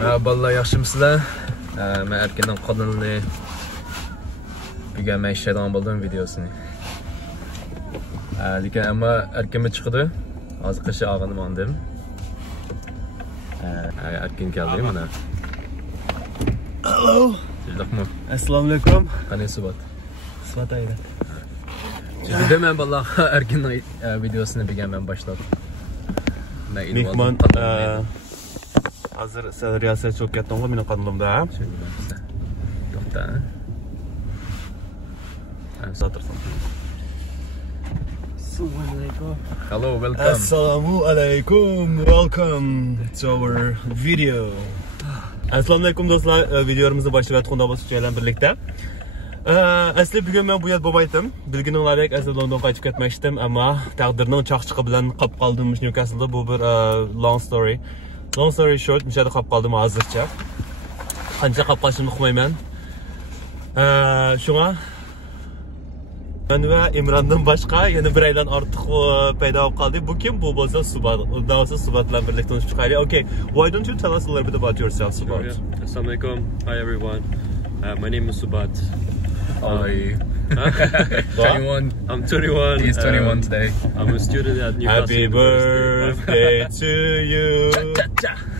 Vallahi yaxshimsizlar. Men Erkinning qonunini ben işlediğim buldum videosunu. Lekin ama Erkin'e çıktı. Az kışı ağanım andım. Erkin geldi bana. Hello. Sizlik mi? Assalamu alaikum. Hani Subat? Subat ayda. Şimdi ben vallahi Erkin'in videosunu ben başladım. Mehman hazır sen riyaset çok yattan mı benim kanalımda? Dokta. Satırsan. Hello, welcome. Assalamu alaikum. Welcome to our video. Assalamu alaikum dostlar. Videomuzu başlayatqanda bo'lsak bilan birlikda. Asli bugun men bu yer bobaydim. Bilgininglardek asli Londonga qaytib ketmoqchidim, ammo taqdirning chaqchiqi bilan qolib qoldim Newcastle. Bu bir long story. Long story short, mishada qolib qoldim hozircha. Qancha qolib qolishimni uqmayman. Shunga ben ve İmran'dan başka yeni bir aydan artık paydo bo'lib qoldi. Bu kim? Bu bo'lsa Subat. Undan olsa Subat bilan birlikda tanishib chiqaylik. Okay, why don't you tell us a little bit about yourself, Subat? Sure, yeah. Assalamu alaikum. Hi everyone. My name is Subat. How old are you? 21. I'm 21. He's 21 today. I'm a student at Newcastle Happy birthday to you.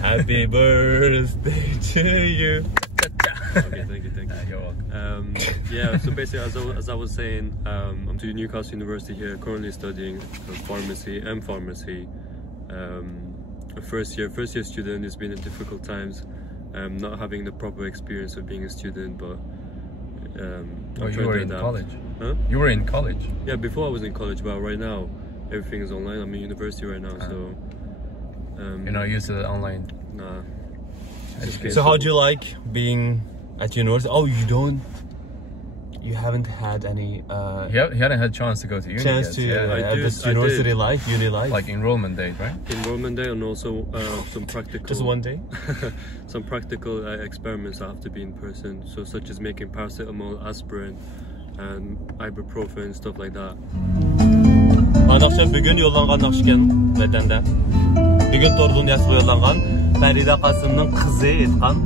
Happy birthday to you. Okay, thank you. You're welcome. Yeah, so basically, as I was saying, I'm to Newcastle University here, currently studying pharmacy and pharmacy. A first year student. It's been a difficult times, not having the proper experience of being a student, but You were in college? Huh? You were in college? Yeah, before I was in college, but right now everything is online. I'm in university right now, so You're not used to the online? nah. So how do you like being at university? Oh, you haven't had any You hadn't had a chance to go to uni chance yet. to Yeah. this university life, uni life? Like enrollment date, right? Enrollment day and also some practical. Just one day? Some practical experiments that have to be in person, so such as making paracetamol, aspirin, and ibuprofen, stuff like that. Anaqşan bugün yollanğan naqşkan vatanda. Bugün Tor Dunyasıga yollanğan Farida Qasımның qizi aytgan.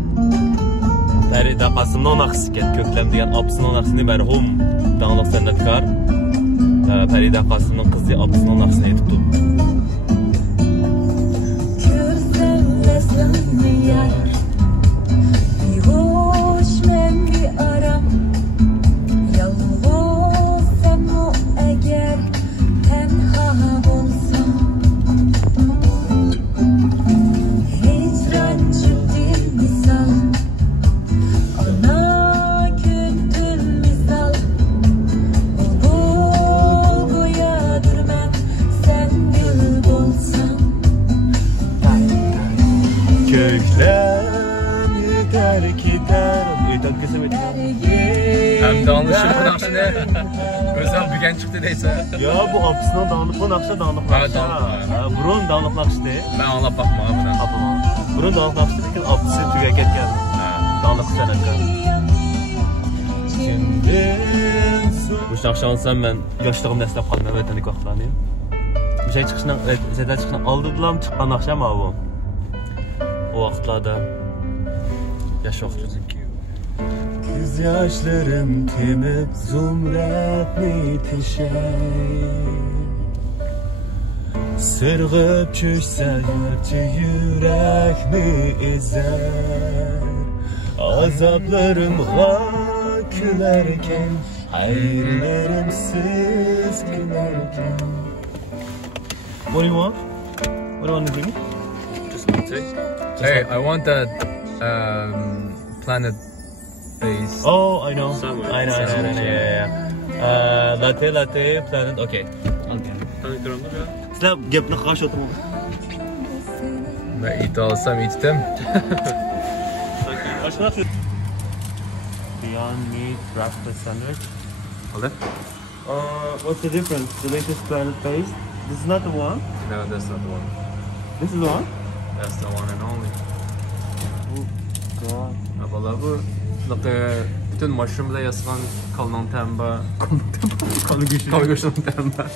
Farida Qasımның naqşisi ekan. Ko'klam degan opasining naqşini marhum dаңlıq san'atkor Farida Qasımның qizi opasining naqşini aytibdi. Hem danışım bu nakşine özel bir gen çıktı neyse. Ya bu apısının dağınıklı nakşı dağınık nakşı. Burun dağınık nakşı değil. Ben anlap bakma buna. Apıma. Burun dağınık nakşı değil ki apısı tüge ketken. Dağınık sanatkan. Bu nakşı alsam ben yaşlığım neslep kaldım. Evet hani vaxtlarını. Bir şey çıkışından, zaten çıkışından aldırdılar çıkan nakşı ama bu. O vaxtlarda yaş vaxtı. Göz yaşlarım temip zumrat bitişey Sırgıp çüşse yürek mi ezer Azaplarımga külerken hayırlarımsız gülerken What do you want? What do you want to drink? Just one tea. Hey, I want that planet base. Oh, I know. Somewhere. I know. Yeah. Latte, planet. Okay. Thank you. Sizler gapni qarshi o'tirib. Ben it alsam ittim. Beyond Meat breakfast sandwich. Oldu? What's the difference? The latest planet base. This is not the one. No, that's not the one. This is the one. That's the one and only. Oh God. Vallahi bu bütün mushroom'da yazılan kalın temba. Kalın göçünün temba.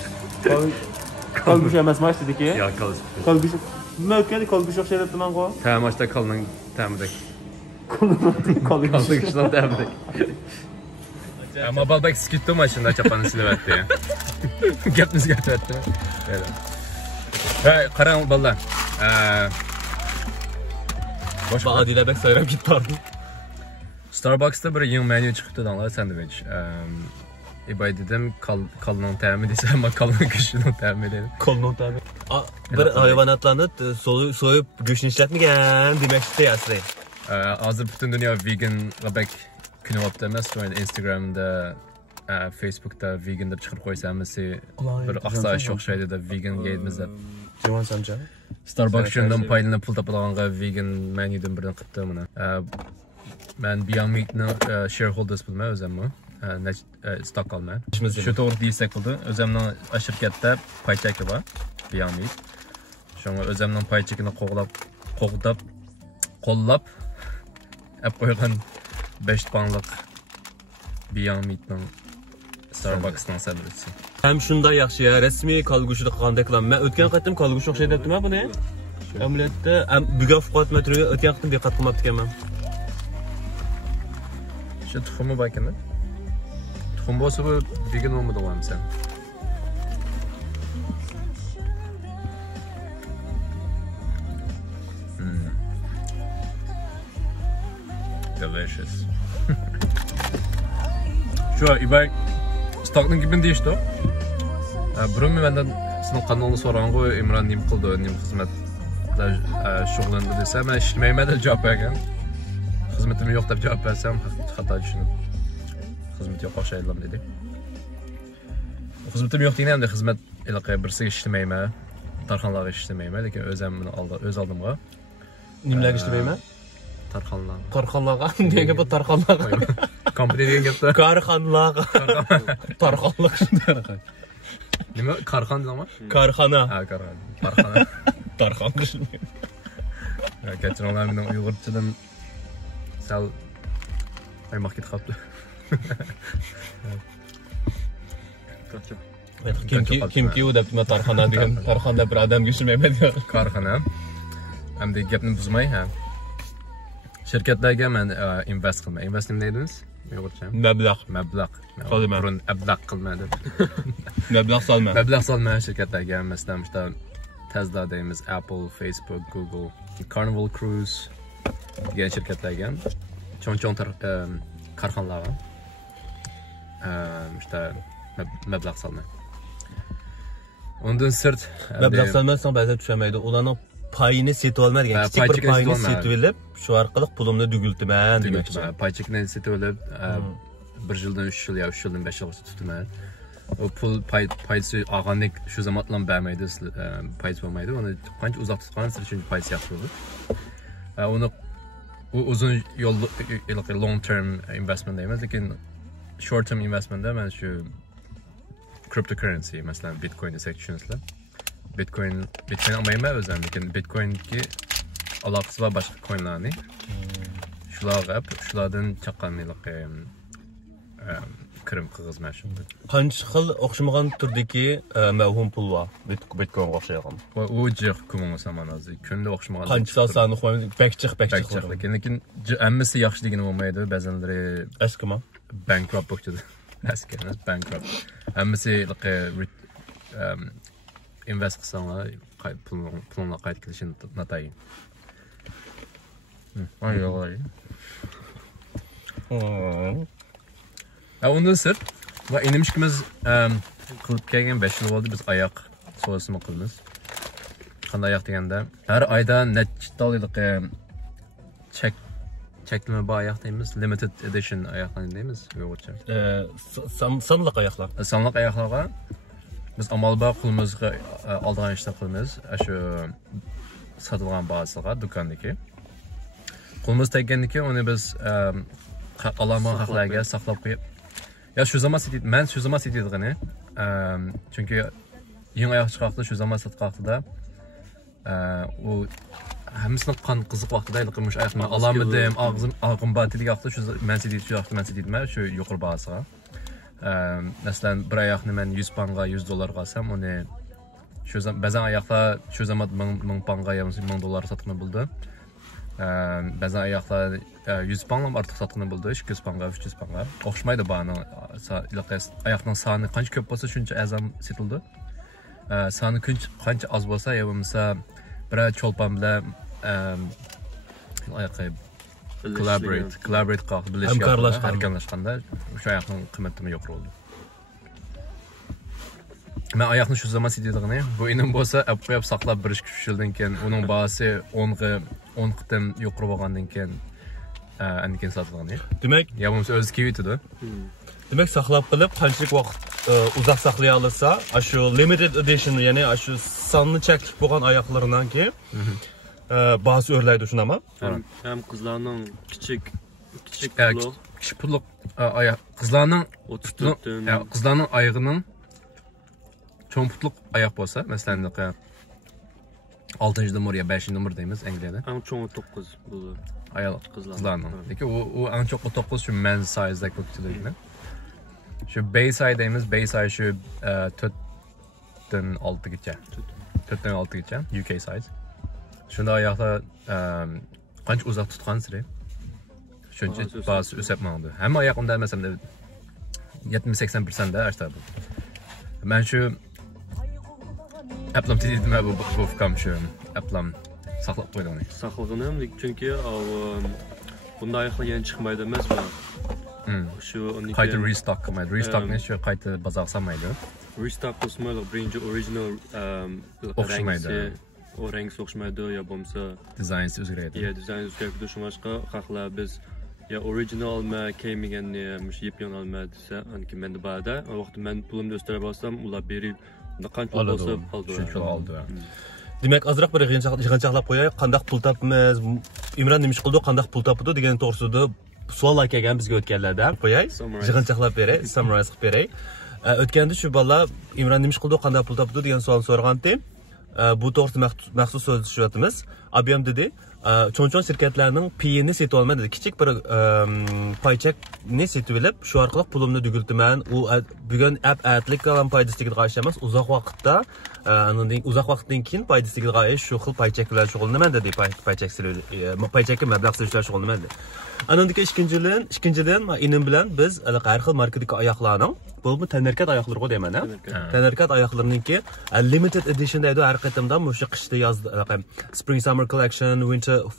Kalmış emas maç dedik ya. Ya kalın. Kalmış. Mökeli kalgıç yok şey deptim ben ko. Tamaşta kalının tamidek. Kalgıç. Kışlan tamidek. Ama balbek skitto maşında çapanı silevetti ya. Gapniz gapnetti. Evet. Qarang ballar. Boş Adile bek sayrab gitti artık. Starbucks'ta bir yeni menü çıktı danlar sandviç. İbay dedim kalının təmi desem ama kalının kışının təmi dedim. Kolunun təmi. Bir hayvanatlarını soyup göçünü işletmegen demek işte asrayı. Hazır bütün dünya vegan bek günü yaptı emas. Sonra Instagram'da, Facebook'ta vegan deb chiqib qo'ysamisi bir aqsa sho'x şeyde de vegan yeyimiz deb. Civan samca. Starbucks shundan paylanib pul topilganga vegan menyudan birdan qilibdi buni. Men Beyond Meat'ni shareholders bilma o'zimmi. Stock alman. Shu to'g'ri desak bo'ldi. O'zimning shirkatda pay cheki bor. Beyond Meat. Shunga o'zimning pay chekini qo'llab ap qo'ygan 5 poundlik Beyond Meat'ning Starbucks'dan sandwichi. Hem şunda yaxshi ya, resmi kalguşu qilganda qilaman. Men o'tgan qatim kalguşu o'xshay debdim-a buni. Omletda bugun fuqat metroga o'tgan qatim diqqat qilmabdi ekanman. Shu tuxumi bor ekan. Tuxum bo'lsa bu vegan bo'lmadi o'g'lim sen. Delicious. Şu ibay Stock'ın gibi deyişdi o. Burun benden sizin kanalını soran o İmran nim kıldı, nim hizmetle şoğlandı desem ben işlemeyime de cevap verken. Hizmetim yok da cevap versem hata düşünüp hizmet yok aşağıdayım dedi. Hizmetim yok diyeyim de hizmet ilaqaya birisi işlemeyime, tarxanlar işlemeyime, lekin öz aldımğa. Nimler işlemeyime? Tarxanlar. Tarxanlarga, nega bu tarxanlarga? Kompaniya degan gapda. Karxanlarga. Tarxanlar shunday. Nima? Karxan deyapman? Karxana. Ha, karxan. Tarxana. Tarxan qilishim. Ya, kechiringlar, mening Uyg'urchadan sal aymoq ketib qolibdi. Kimki u debdi tarxana degan, tarxanda bir odam ishlayman diyor. Karxana. Hamda gapni buzmay, ha. Şirketlerge men invest qilma. Invest nima dediniz? Uyg'urcha. Mablag'. Burun ablag' qilma deb. Mablag' solma shirkatlarga, masalan, işte Tesla deymiz, Apple, Facebook, Google, Carnival Cruise degan shirkatlarga, cho'ng korxonalarga işte mablag' solma. Ondan sırt mablag' solmasang ba'zan tushamaydi. Ularning payini setib olmagan, kichik bir payini setib olib, shu orqali pulimni dugultiman demoqchi. Pay chekini setib olib, 1 yildan 3 yil yoki 3 yildan 5 yilgacha tutaman. O pul paysi organik shu zamondan bermaydi, paysi bo'lmaydi. Uni qancha uzoq tutgan sir uchun paysi yaxshi bo'ladi. Uni uzun yo'lli long term investment deymiz, lekin short term investmentda men shu cryptocurrency, masalan Bitcoin desak tushunasizlar. Bitcoin olmayman o'zim, lekin Bitcoin ki aloqasi va boshqa coinlarni shulardan chaqqanlik kirim qilg'izman shunda. Qancha xil o'xshamagan turdagi mavhum pul bor Bitcoinga o'xshagan. U jiq ko'masa mana hozir kunda o'xshamagan. Qancha solsani qo'yamiz, bakchiq. Lekin hammasi yaxshi degani bo'lmaydi, ba'zanlari askima bankrupt bo'ladi. Askima bankrupt. Hammasi invest qilsanglar pulni qayta kelishini natayin. Yo'q. Ondan sırt va inimishkimiz qilib kelgan 5 yil bo'ldi biz oyoq so'sini qilamiz. Qanday oyoq deganda har oyda nechta cheklama bor oyoq deymiz, limited edition oyoqlarni deymiz Uyg'urcha. Sonliq oyoqlar. Sonliq oyoqlarga biz amalba qo'limizga oldigan ishlar qilamiz. Shu sotilgan bazasiga do'kondagi. Qo'limiz teggandiki uni biz alama haqlarga saqlab qo'yib. Ya şu zaman setiydigini. Çünkü yeni oyoq chiqaqdi, shu zaman satqaqdi u hammasini qon qiziq vaqtida ilqimish oyoqni alamidim, og'zim batidiyaqdi, shu men setiydim, shu yuqori bahasiga. Masalan, bir oyoqni men 100 poundga $100 olsam, uni ba'zan oyoqlar shu zaman 1000 poundga yoki 1000 dollar sotqani bo'ldi. Ba'zan oyoqlar 100 pounddan ortiq sotqani bo'ldi, 200 poundga, 300 poundga. O'xshamaydi ba'ni oyoqning soni qancha ko'p bo'lsa, shuncha azam sotildi. Soni qancha oz bo'lsa, yo bo'lmasa bir cho'lpon bilan collaborate qilib hamkorlashganda o'sha oyoqning qiymati yuqori bo'ldi. Men oyoqni shu zaman sitadigan, bu inim bo'lsa, qo'yib saqlab birish kuchildan keyin uning bahasi 10 qitim yuqori bo'lgandan keyin andikin sotilgan. Demak, yo bo'lmasa o'zi kiyitdi. Demak, saqlab qilib, qanchalik vaqt uzoq saqlay olsa, shu limited edition, ya'ni shu sonli cheklik bo'lgan oyoqlaridan keyin bahasi o'rlaydi, shunami? Hem qizlarning kichik pulliq oyoq, qizlarning 34 qizlarning oyog'ining cho'ng pulliq oyoq bo'lsa, masalan, 6-numur yo 5-numur deymiz Angliyada. Eng cho'ng 9 bu ayol qizlarning. Lekin u eng cho'ng 9 shu men's size dek ko'rsatiladi. Şu Bayside deyimiz, Bayside şu 4'ten 6'gacha. 4'ten 6'gacha UK size. Şunda ayaqlar qancha uzoq tutgan siri. Shuncha bahasi o'sib mangdi. Hamma oyoqimda masalan 70-80% da ashta bu. Men shu aplam dedim bu fikrim shu aplam saqlab qo'ydim. Saqlaganım çünkü bunda oyoqlar yana chiqmaydi emasmi? Şu qayta restock qilmaydi. Restock ne shu qayta bozor solmaydi. Restock qilmaydi, birinchi original o'xshamaydi. O rengi o'xshamaydi yo bo'lmasa dizayn o'zgaradi. Ya dizayn o'zgaradi, shunga haqlar biz ya original olma, kelmaganni yepyon olma desa, anki menda ba'da, o vaqt men pulimni o'stirib olsam, ular berib qancha pul bo'lsa oldi. Shuncha oldi. Demak, azroq bir yig'inchoqlab qo'yay, qanday pul topmiz, Imron nima ish qildi, qanday pul topdi degan to'g'risida savollar kelgan bizga o'tganlarda qo'yay, yig'inchoqlab beray, summarize qilib beray. O'tganda shu bolalar Imron nima ish qildi, qanday pul topdi degan savolni so'raganda, bu to'g'risida maxsus so'zlashyapmiz. Abiyam dedi, cho'ng-cho'ng shirkatlarning piyini setib olmaydi dedi. Kichik bir paychakni setib olib, shu orqali pulimni tugiltiman. U bugun atlik qalan foydasiga qarshi emas, uzoq vaqtdan keyin foydasiga qarshi shu xil paychak bilan shug'ullanaman dedi. Paychakka mablag' solishlar shug'ullanaman dedi. Andan keyin ikkinchidan inim bilan biz har xil markadagi oyoqlarning, bu tanarkat oyoqlarga deyman, ha? Tanarkat oyoqlarningki limited edition deydi, har qatimda o'sha qishda yozdi, spring summer collection,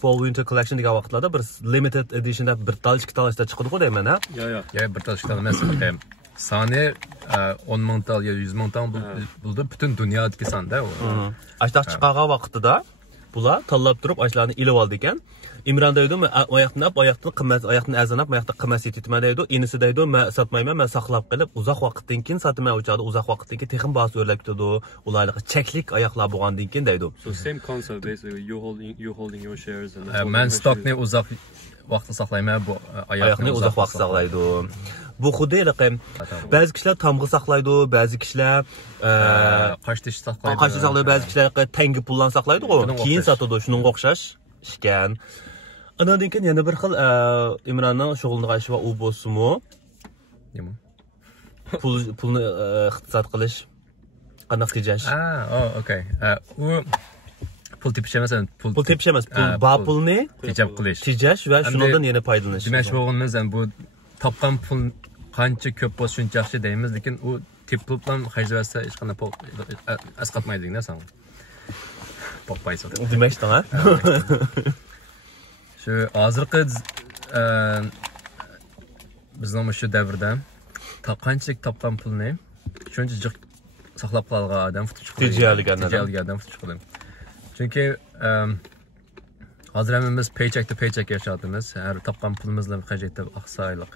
fall winter collection degan vaqtlarda bir limited editionda bir tal ikki tal chiqadi-ku deyman, ha? Yo, bir tal ikki tal emas. Sani 10 ming tal yo 100 ming tal bo'ldi, butun dunyodagi sonda u. Ashtaq chiqargan vaqtida bular tanlab turib ashlarni ilib oldi ekan. Imron deydi, men oyoqni azanab, oyoqda qimmat etman deydi. Inisi deydi, men sotmayman, men saqlab qilib, uzoq vaqtdan keyin sotmay o'chadi, uzoq vaqtdan keyin texnik bahsi o'rlab ketadi. Ularga cheklik oyoqlar bo'lgandan keyin deydi. So same concept basically, you holding your shares and men stockni uzoq vaqt saqlayman, bu oyoqni uzoq vaqt saqlaydi. Bu xuddi ba'zi kishilar tamg'i saqlaydi, ba'zi kishilar qosh tish saqlaydi. Qosh tish saqlaydi, ba'zi kishilar tangi puldan saqlaydi-ku, keyin sotadi, shunga o'xshash ishkan. Andan keyin yana bir xil Imronning shug'ulniga ishi va u bo'lsa-mu, nima? Pulni iqtisod qilish, qanday tejash. Okay. U pul tepish emas, pul tepish emas, pulni tejash va shundan yana foydalanish. Demak, o'g'ilimiz bu topgan pul qancha ko'p bo'lsa shuncha yaxshi deymiz, lekin u tepib bilan hajratsa hech qanday pul asqatmaydi-da san. Boqpaysan. Demakdan, ha? Shu hozirgi bizning shu davrda qanchalik topgan pulni shuncha jiq saqlab qolgan odam futib chiqadi. Tejaligan odam futib chiqadi. Chunki hozir biz paycheck to paycheck yashayapmiz. Har topgan pulimizni qanchalik aqsaylik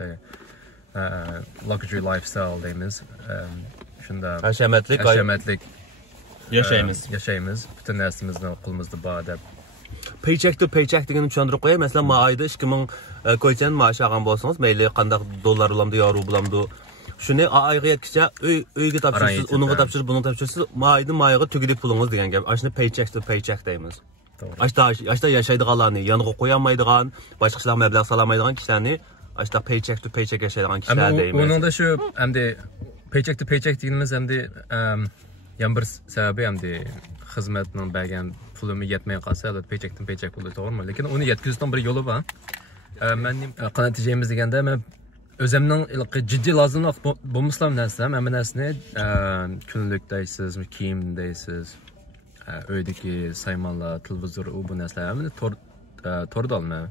luxury lifestyle deymiz. Shunda hashamatlik yashaymiz. Butun narsamizni qo'limizda bor deb. Paycheck to paycheck deganni tushuntirib qo'yay. Masalan, men oyda 2000 qo'ygan maosh olgan bo'lsangiz, mayli qanday dollar olamdi, yo rubl olamdi. Shuni oyga yetkicha uyga topshirasiz, uningga topshirib, buni topshirasiz, mayga tugilib pulingiz degan gap. Ashuni paycheck to paycheck deymiz. Ashta yashaydiganlarni, yoniga qo'yolmaydigan, boshqa ishlar mablag' sololmaydigan kishilarni ashta paycheck to paycheck yashaydigan kishilar deymiz. Uningda shu hamda paycheck to paycheck deganimiz hamda Yan bir sebebi hem de hizmetinin belgen pulumu yetmeye kalsa ya da paycheck'ten paycheck buluyor doğru mu? Lakin onu yetkizden bir yolu var. Ben kanatacağımız degende ben özümden ciddi lazımlık bulmuşlam nersem hemen nersine günlük deysiz, kiyim deysiz, öydeki saymalar, televizör bu nersler hemen torda alma.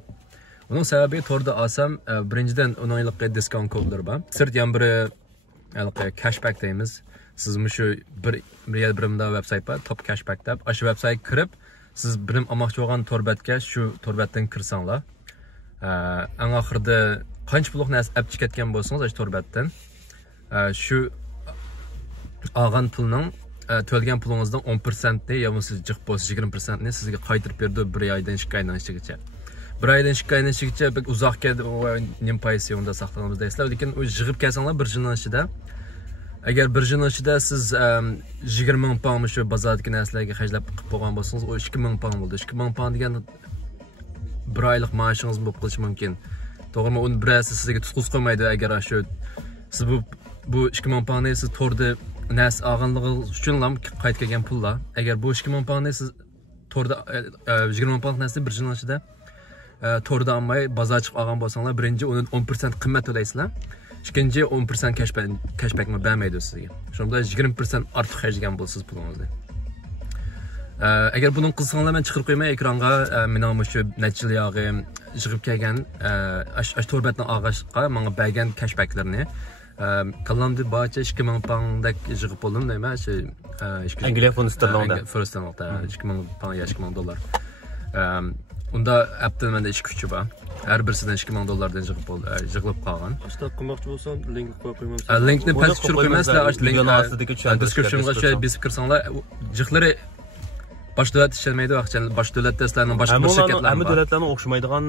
Onun sebebi torda alsam birinciden onun discount kodları var. Sırt yan bir cashback deyimiz. Siz şu bir birimde website var, top cashback deb. Aşı website kirib, siz birim amoqchi bo'lgan torbatga shu torbatdan kirsanglar. Eng oxirida qancha pullik narsa olib chiqayotgan bo'lsangiz, ash torbatdan shu olgan pulning to'lgan pulingizdan 10% ya siz jiq bo'lsa 20% ni sizga qaytarib berdi 1 oydan 2 oydan ichigacha. 1 oydan 2 oydan ichigacha bek uzoqga nim pensionda saqlanamiz deysizlar, lekin u yig'ib kelsanglar bir yilning ichida agar bir yilning ichida siz 20 ming pound shu bozordagi narsalarga xarjlab qilib qo'ygan bo'lsangiz, o 2 ming pound bo'ldi. 2 ming pound degan bir oylik maoshingiz bo'lib qolishi mumkin. To'g'rimi? Uni birasi sizga tutquz qo'ymaydi agar shu siz bu 2 ming poundni siz to'rda narsa olganligingiz uchun ham qaytib kelgan pullar. Agar bu 2 ming poundni siz to'rda 20 ming pound narsa bir yilning ichida to'rda olmay bozor chiqib olgan bo'lsanglar, birinchi uni 10% qimmat to'laysizlar. İkinci 10% cashback mi vermeydi sizge. Şunda 20% artıq xərcləyən bulsuz pulunuzu. Eğer bunun qılsanlar mən çıxırıb qoymaya ekranga minamı şu nəçil yağı yığıb gələn aş torbatdan ağaçqa mənə bəlgən cashbacklərini kalandı bahçe 2000 pounddak yığıb oldum deyim mən şey Angliya fonu sterlingdə. First-sterlingdə 2000 pound ya 2000 dollar. Unda app'dan məndə iş gücü var. Her birisinden 2 milyon dolardan yığılıb qalğan. Aşda qılmaqçı bolsan link qoyub qoymasan. Linkni pəs düşürüb qoymasınlar, aç link description'a şöyle biz fikirsanlar, yığları baş dövlət işləməydi vaxtçən, baş dövlətdə sizlərlə başqa bir şirkətlər var. Həmin dövlətlərin oxşamaydigan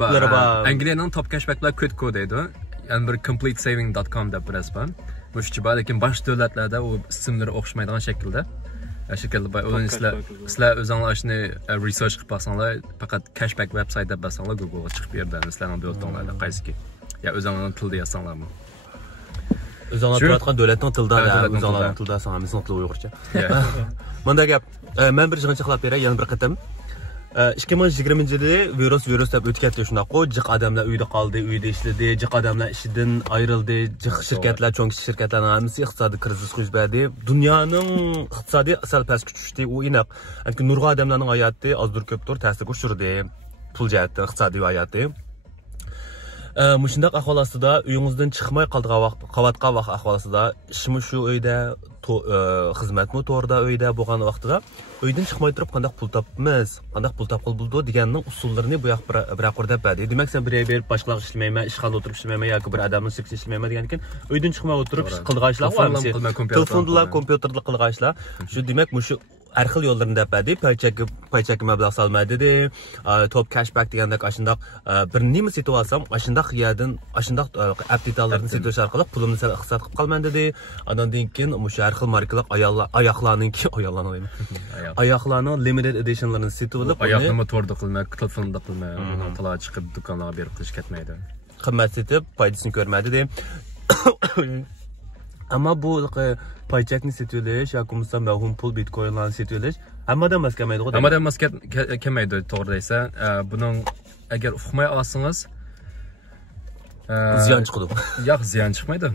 app'ləri var. Angliyanın top cashbacklər kod koduydu. Yəni bir completesaving.com deb bir var. Bu işçi var, lakin baş dövlətlərdə o isimləri oxşamaydigan şəkildə. Şekilde onun sizler özünüz aşını research qilib baxsanlar, faqat cashback website-da bassanlar Google-ga chiqib berdi. Sizlarning dövlətlərdə qaysi ki? Ya özünüzün tilida yazsanlarmı? Özünüz turadigan dövlətning tilida, özünüzün tilida sanamizning tili Uyg'urcha. Manda gap, men bir yig'inchiqlab beray, yana bir qatam. 2020-yili virus deb o'tib ketdi shunaqo, jiq odamlar uyda qoldi, uyda ishladi, jiq odamlar ishidan ayrildi, jiq shirkatlar, cho'ng shirkatlarning hammasi iqtisodiy krizis yuz berdi. Dunyoning iqtisodiy asal pastga tushdi, u aniq. Chunki nurg'a odamlarning hayoti ozdir ko'pdir ta'sir ko'rdi, pul jihatdan, iqtisodiy hayoti. Mushundaq ahvol ostida uyingizdan chiqmay qoldigan vaqt, qavatqa vaqt ahvol ostida, ishmi shu uyda, xizmatmi to'g'rida uyda bo'lgan vaqtida uydan chiqmay turib qanday pul topamiz, qanday pul topib bo'ldi deganning usullarini bu yoq bir deb berdi. Demak, sen birga berib boshqalar ishlaymayman, ishxonada o'tirib ishlaymayman yoki bir odamning sirkida ishlaymayman degan ekan, uydan chiqmay o'tirib qilgan ishlar var. Telefonda, kompyuterda qilgan ishlar. Shu demak, shu har xil yo'llarni deb berdi. Paycheck mablag' solmaydi dedi. Top cashback degandek ashundaq bir nima setib olsam, ashundaq yerdan ashundaq app detallarni setish orqali pulimni sal iqtisod qilib qolman dedi. Andan keyin shu har xil markalar oyoqlarning limited editionlarini setib olib, oyoqni motorda qilmak, telefonda qilmak, uni tala chiqib do'konlarga berib qilish ketmaydi. Qimmat setib, foydasini ko'rmadi dedi. Ama bu paycheckni setiyorlar, yoki bo'lmasa mavhum pul bitcoinlarni setiyorlar. Hammadan mas kelmaydi. Hammadan mas kelmaydi to'g'ri. Buning agar uqmay olsangiz ziyon chiqadi. Yo'q, ziyon chiqmaydi.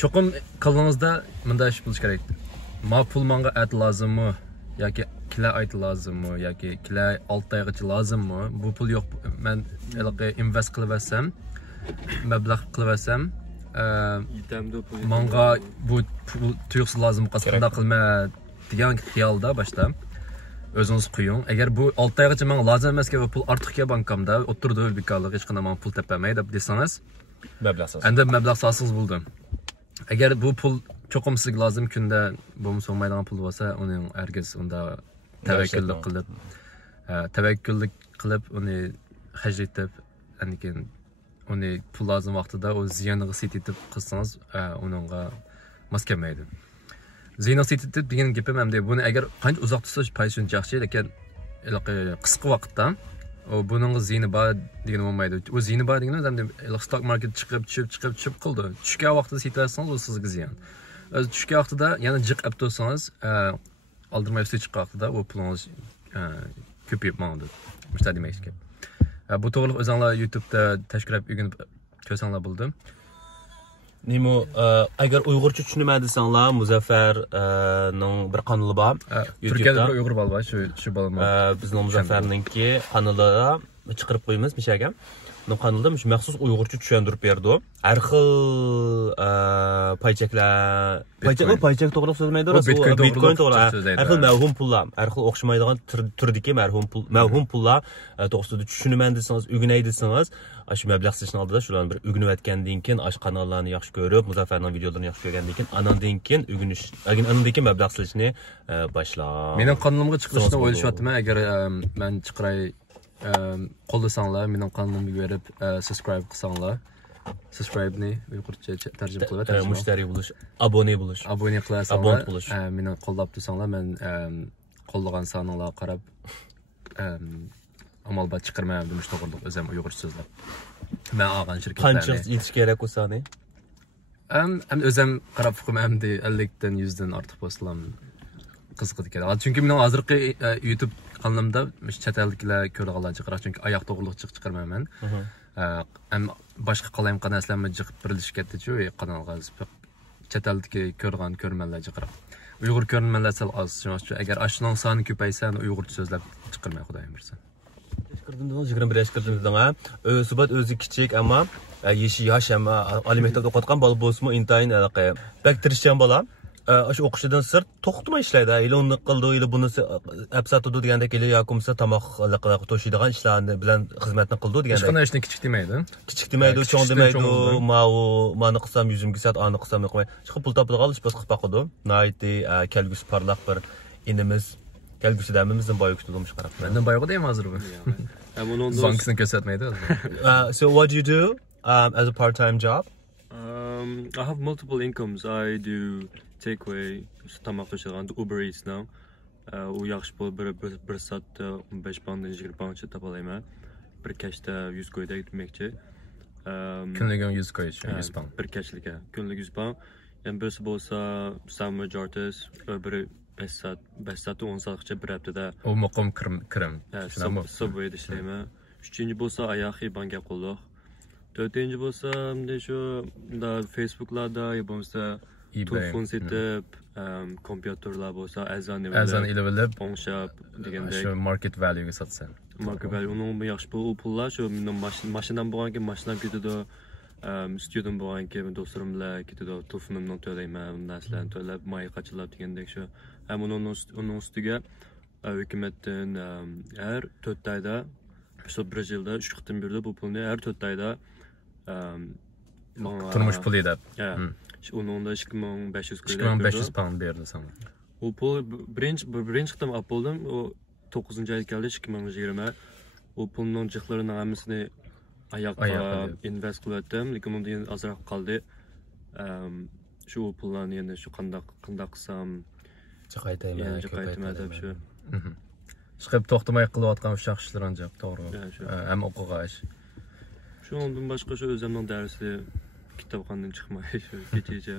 Cho'qim qalbingizda bunday ish bo'lish kerak. Ma pul menga at lazımmı? Yoki kila ayt lazımmı? Yoki kila 6 oygacha lazımmı? Bu pul yo'q. Men invest qilib olsam, mablag' qilib olsam, manga bu pul tuyuqsiz lazım qasqanda qilma degan xiyolda boshda o'zingiz qo'ying. Agar bu 6 oygacha menga lazım emasga va pul ortiqga bankamda o'tirdi bekorlik hech qanday menga pul topolmaydi deb desangiz, endi mablag' solsangiz bo'ldi. Agar bu pul cho'qim sizga lazım kunda bo'lmasa olmaydigan pul bo'lsa, uni hargiz unda tavakküllik qilib uni xarjlatib, anikin uni pul lazım vaqtida o ziyoniga setib qilsangiz, uningga mos kelmaydi. Ziyoniga setib degan gapim hamda buni agar qancha uzoq tutish payson yaxshi, lekin qisqa vaqtda buning ziyoni bor degan bo'lmaydi. O ziyoni bor degani hamda stock market chiqib qildi. Tushgan vaqtida setib olsangiz, o sizga ziyon. tushgan vaqtida yana jiq olib tursangiz, aldirmay ustiga chiqqan vaqtida u pulingiz ko'payib mangdi. Mushta demakki. Bu to'g'ri o'zingizlar YouTube'da tashkilab o'rganib ko'rsanglar bo'ldi. Nimo agar Uyg'urcha tushunaman desanglar, Muzaffarning bir kanali bor. Turkiyada bir Uyg'ur bola bor, shu bola. Bizning Muzaffarninki kanalida chiqarib qo'yamiz, mishaga. Bu kanalda maxsus Uyg'urcha tushuntirib berdi. Har xil paychak to'g'ri so'zlaydi, Bitcoin to'g'ri. Har xil mavhum pullar, har xil o'xshamaydigan turdagi mavhum pullar to'g'risida tushunaman desangiz, o'rganay desangiz, shu mablag' sishni oldida shularni bir o'rganib o'tgandan keyin, kanallarni yaxshi ko'rib, Muzaffarning videolarini yaxshi ko'rgandan keyin, andan keyin o'rganish, andan keyin mablag' silishni boshlang. Mening kanalimga chiqishni o'ylashyapman, agar men chiqaray qo'llasanglar, mening kanalimga berib subscribe qilsanglar, subscribe-ni Uyg'urcha tarjima qilib o'tamiz. Mushtari bo'lish, abone bo'lish. Abone qilasanglar, meni qo'llab tursanglar, men qo'llagan soninglarga qarab amalba chiqarmayapman, to'g'ri o'zim Uyg'urcha so'zlab. Men olgan shirkatlarni qancha yetish kerak bo'lsa-ni? O'zim qarab fuqimamdi 50 dan 100 dan ortiq postlam qiziqdi keladi. Chunki mening hozirgi YouTube kanalimda chet elliklar ko'rganlarga qarab, chunki oyoq to'g'riliq chiqarmayman. Boshqa qalayim qanaslarni chiqib birlashib ketdi-chu, kanalga chet eldagi ko'rmanlarga qarab. Uyg'ur ko'rmanlar sal oz, agar ashundan soni ko'paysa, Uyg'urcha so'zlab chiqarmay xudoyim bilsin. Kirdim, 21 yosh kirdim dedinga. Subat o'zi kichik, ammo yosh ama oliy maktabda o'qiyotgan bola bo'lsa-mu, intayin bak tirishgan bola. Shu o'qishidan sirt to'xtamay ishlaydi. Ili uni qildi, ili buni absatudi degandek, ili yo'qimsa tomoqliqlar to'shiydigan ishlarni bilan xizmatni qildi degandek. Hech qanday ishni kichik demaydi. Kichik demaydi, cho'ng demaydi. Mani qilsam yuzimga sat, ani qilsam yo'qmay. Chiqib pul topib qolish bas qilib qo'ydi. Nayti kelgusi parlaq bir inimiz kelgusi damimizdan boy kutulmuş qarab. Mendan boyga deyim hozir bu. Bankasini ko'rsatmaydi. So what do you do as a part-time job? I have multiple incomes. I do takeaway, tamoq pishirgan Uber Eats now. U yaxshi pul bir soatda 15 pound 20 poundcha topa olaman. Bir kashda 100 qo'ydek demakchi. Kunliga 100 qo'yish, 100 pound. Bir kashliga kunlik 100 pound. Yani birisi bo'lsa summer charters, biri 5 saat 10 saatgacha bir haftada. O muqim kirim. Subway'da ishlayman. 3-chi bo'lsa oyoqi banka qo'lloq. 4-chi bo'lsa shu Facebook'larda bo'lsa telefon setib, kompyuterlar bo'lsa azon ilib o'ngshab degandek. Shu market value ga sotsan. Market value uning yaxshi pullar shu mashinam bo'lganki mashinam ketadi. Student bo'lganki do'stlarim bilan ketadi, telefonimni to'layman, narsalarni to'lab, may qachilab degandek shu. Uning ustiga hukumatdan har 4 oyda shu Brazilda 3 qitim berdi bu pulni har 4 oyda turmush puli deb. Uningda 2500 2500 pound berdi sana. U pul birinchi qitim olib bo'ldim, u 9-oy keldi 2020. U pulning jiqlarini hammasini oyoqqa invest qildim, lekin undan ozroq qoldi. Shu pullarni endi shu qanday qilsam qaytayman deb shu. Chiqib to'xtamay qilayotgan o'sha ishlar ancaq to'g'ri. Ham o'qish. Shu undan boshqa shu o'zimning darsi kitobxondan chiqmay shu kechacha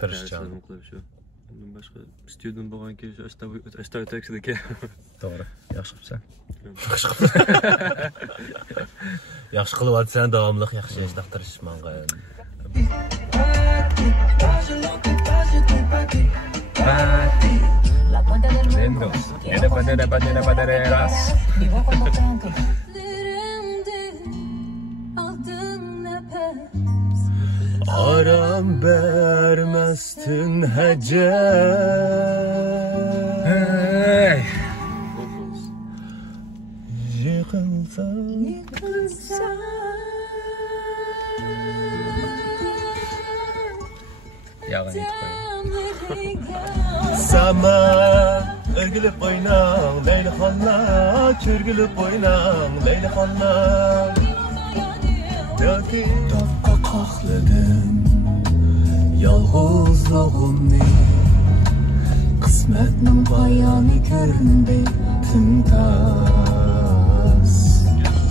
darslarni o'qib shu. Undan boshqa student bo'lganki shu ashta taksida to'g'ri. Yaxshi qilsan. Yaxshi qilyapsan, davomli yaxshi yashtirish menga. Aram vermezsin hecel. Yıkılsa Yağın et koyayım. Sama örgülüp oynam Leyli Hanna, çürgülüp oynam Leyli Hanna. Dakika kahladım yalğızlığımni Kısmetnin bayanı göründü tümtaz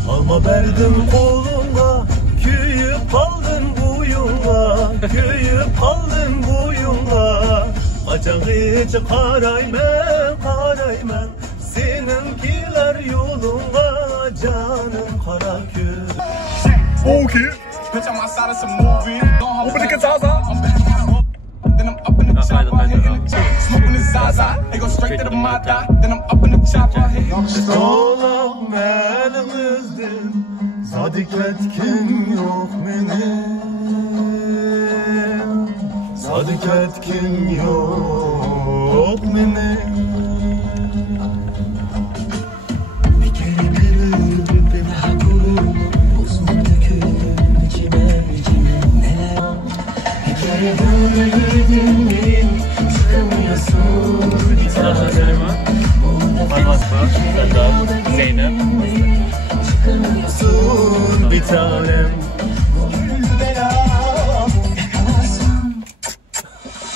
Alma verdim koluna Küyüp kaldın buyunla Küyüp kaldın buyunla Açık hiç karayman seninkiler yoluna canım kara kül. Okay. Bitch, I'm outside of some movie. Open the Zaza. I'm back out of then I'm up in the chopper, hitting the chick, smoking the Zaza. They go straight to the Mata, then I'm up in the chopper, hitting the Oğlum elimizdim, sadık etkin yok benim. Sadık etkin yok benim. Bir kere bir beni hakurum, bozum dökülür içime neler. Bir kere dönüldüm benim, çıkamıyorsun bir tane. Zeynep. Çıkamıyorsun bir tane.